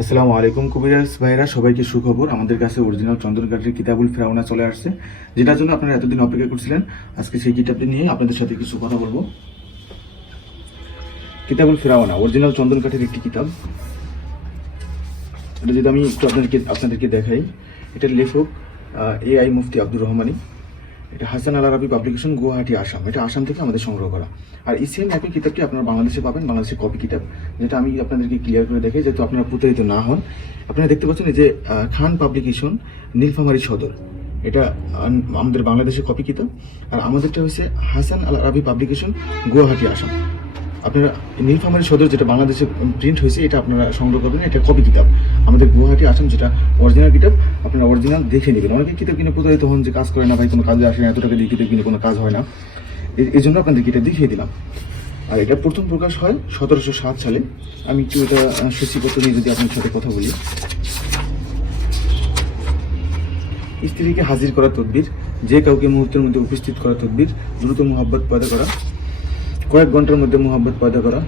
আসসালামু আলাইকুম কবিরাজ ভাইরা, সবাইকে সুখবর। আমাদের কাছে অরিজিনাল চন্দনকাঠের কিতাবুল ফেরাউনা চলে আসছে, যেটার জন্য আপনারা এতদিন অপেক্ষা করছিলেন। আজকে সেই কিতাবটি নিয়ে আপনাদের সাথে কিছু কথা বলবো। কিতাবুল ফেরাউনা অরিজিনাল চন্দনকাঠের একটি কিতাব। এটা যদি আমি একটু আপনাদেরকে দেখাই, এটার লেখক AI মুফতি আব্দুর রহমানী। এটা হাসান আল আরাবি পাবলিকেশন, গুয়াহাটি, আসাম। এটা আসাম থেকে আমাদের সংগ্রহ করা। আর এই সেম একই কিতাবটি আপনারা বাংলাদেশে পাবেন, বাংলাদেশের কপি কিতাব, যেটা আমি আপনাদেরকে ক্লিয়ার করে দেখাই যেহেতু আপনারা প্রতারিত না হন। আপনারা দেখতে পাচ্ছেন এই যে খান পাবলিকেশন, নীলফামারী সদর। এটা আমাদের বাংলাদেশের কপি কিতাব। আর আমাদেরটা হচ্ছে হাসান আল আরাবি পাবলিকেশন, গুয়াহাটি, আসাম। আপনারা নীলফামারী সদর যেটা বাংলাদেশে প্রিন্ট হয়েছে এটা আপনারা সংগ্রহ করবেন। এটা কপি কিতাব। আমাদের গুয়াহাটি, আসাম যেটা অরিজিনাল কিতাব, আপনারা অরিজিনাল দেখে নেবেন। অনেকে কিতাব কিনে প্রতারিত হন যে কাজ করে না ভাই, কোনো কাজে আসে না, এত টাকা দিয়ে কিতাব কিনে কোনো কাজ হয় না। এই জন্য আপনাদেরকে এটা দেখিয়ে দিলাম। আর এটা প্রথম প্রকাশ হয় 1707 সালে। আমি একটু এটা সূচিপত্র নিয়ে যদি আপনার সাথে কথা বলি। স্ত্রীকে হাজির করা তদবির, যে কাউকে মুহূর্তের মধ্যে উপস্থিত করা তদবির, দ্রুত মোহাব্বত পয়দা করা, কয়েক ঘন্টার মধ্যে মোহাব্বত পয়দা করা,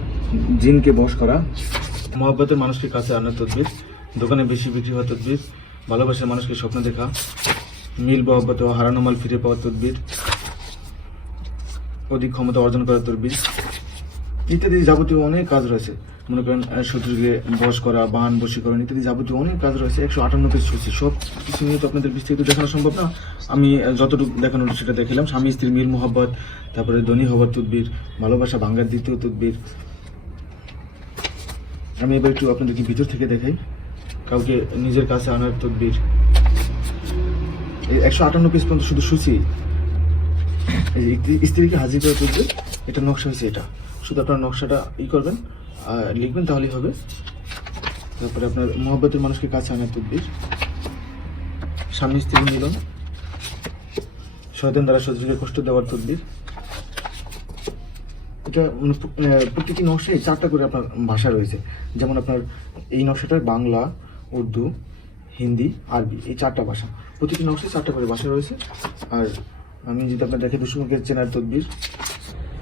জিনকে বশ করা, মোহাব্বতের মানুষকে কাছে আনার তদবির, দোকানে বেশি বিক্রি হওয়ার তদবির, ভালোবাসার মানুষকে স্বপ্ন দেখা, মিল মোহাব্বত ও হারানো মাল ফিরে পাওয়ার তদবির, অধিক ক্ষমতা অর্জন করার তদবির ইত্যাদি যাবতীয় অনেক কাজ রয়েছে। মনে করেন শত্রুকে বশ করা, বান বশীকরণ ইত্যাদি যাবতীয় অনেক কাজ রয়েছে। 158 পেজ রয়েছে। সব কিছু নিয়ে তো আপনাদের বিস্তারিত দেখানো সম্ভব না। আমি যতটুকু দেখানোর সেটা দেখালাম। স্বামী স্ত্রীর মিল মোহাব্বত, তারপরে ধনী হওয়ার তদবির, ভালোবাসা ভাঙ্গার দ্বিতীয় তদবির। আমি এবার একটু আপনাদেরকে ভিতর থেকে দেখাই, কাউকে নিজের কাছে আনার তদবির। এই 158 পেজ পর্যন্ত শুধু সূচি। স্ত্রীকে হাজির করার তদবির, এটা নকশা হয়েছে। এটা শুধু আপনার নকশাটা করবেন, লিখবেন, তাহলেই হবে। তারপরে আপনার মোহাব্বতের মানুষকে কাছে আনার তদবির, স্বামী স্ত্রী মিলন, শয়তান দ্বারা শত্রুকে কষ্ট দেওয়ার তদবির। এটা প্রতিটি নকশায় 4টা করে আপনার ভাষা রয়েছে। যেমন আপনার এই নকশাটার বাংলা, উর্দু, হিন্দি, আরবি, এই 4টা ভাষা। প্রতিটি নকশায় 4টা করে ভাষা রয়েছে। আর আমি যদি আপনার দেখে দুশ্মনকে চেনার তদবির,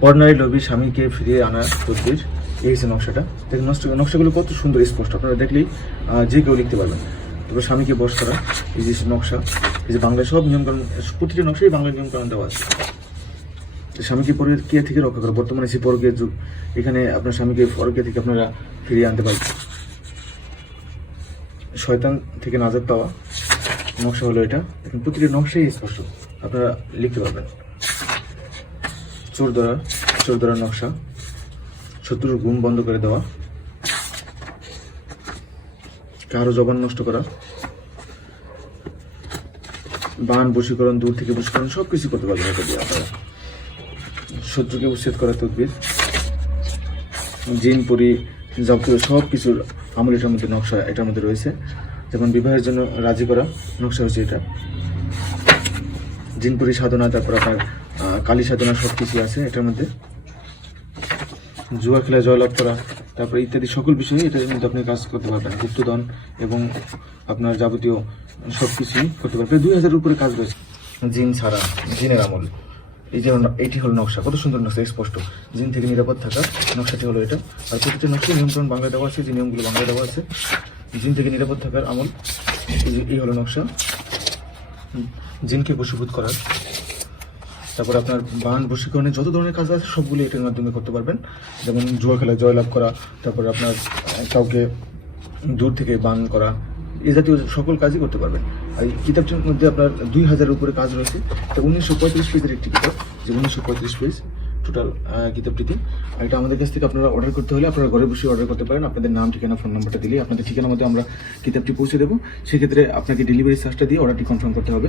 পর্নারী লোভী স্বামীকে ফিরিয়ে আনার তদবির। এই হচ্ছে নকশাটা। দেখুন নকশাগুলো কত সুন্দর স্পষ্ট, আপনারা দেখলেই যে কেউ লিখতে পারবেন। তারপর স্বামীকে বশ করা, এই যে নকশা, এই যে বাংলায় সব নিয়মকানুন, প্রতিটি নকশাই বাংলায় নিয়মকানুন দেওয়া আছে। স্বামীকে পরকীয়া থেকে রক্ষা করা, বর্তমানে সেই পরকীয়ার যুগ, এখানে আপনার স্বামীকে পরকীয়া থেকে আপনারা ফিরিয়ে আনতে পারবেন। শয়তান থেকে নাজাত পাওয়া নকশা হলো এটা। এখন প্রতিটি নকশাই স্পষ্ট, আপনারা লিখতে পারবেন। চোর ধরার নকশা, শত্রুর গুণ বন্ধ করে দেওয়া, কারো জবান নষ্ট করা, বান বশীকরণ, দূর থেকে বশীকরণ, সবকিছু করতে পারবেন এটা দিয়ে আপনারা। শত্রুকে উচ্ছেদ করা তদবির, জিন পরি যাবতীয় সব কিছুর আমল এটার মধ্যে নকশা এটার মধ্যে রয়েছে। যেমন বিবাহের জন্য রাজি করা নকশা হচ্ছে এটা। জিনপুরি সাধনা, তারপর আপনার কালী সাধনা, সব কিছু আছে এটার মধ্যে। জুয়া খেলা জয়লাভ করা, তারপরে ইত্যাদি সকল বিষয়ে এটার মধ্যে আপনি কাজ করতে পারবেন। গুপ্তধন এবং আপনার যাবতীয় সব কিছুই করতে পারবেন। 2000-এর উপরে কাজ রয়েছে। জিন ছাড়া, জিনের আমল, এই যে এইটি হলো নকশা। কত সুন্দর নকশা, স্পষ্ট। জিন থেকে নিরাপদ থাকা নকশাটি হলো এটা। আর প্রতিটি নকশায় নিয়ন্ত্রণ বাংলায় দেওয়া আছে, যে নিয়মগুলো বাংলায় দেওয়া আছে। জিন থেকে নিরাপদ থাকার আমল, এই হলো নকশা। জিনকে বশীভূত করার, তারপর আপনার বান বশীকরণের যত ধরনের কাজ আছে সবগুলো এটার মাধ্যমে করতে পারবেন। যেমন জুয়া খেলায় জয়লাভ করা, তারপরে আপনার কাউকে দূর থেকে বান করা, এই জাতীয় সকল কাজই করতে পারবেন। আর এই কিতাবটির মধ্যে আপনার 2000-এর উপরে কাজ রয়েছে। এটা 1935 পেজের একটি কিতাব, যে 1935 পেজ টোটাল কিতাবটিতে। আর এটা আমাদের কাছ থেকে আপনারা অর্ডার করতে হলে আপনারা ঘরে বসে অর্ডার করতে পারেন। আপনাদের নাম, ঠিকানা, ফোন নাম্বারটা দিলেই আপনাদের ঠিকানা মতো আমরা কিতাবটি পৌঁছে দেবো। সেক্ষেত্রে আপনাকে ডেলিভারি চার্জটা দিয়ে অর্ডারটি কনফার্ম করতে হবে।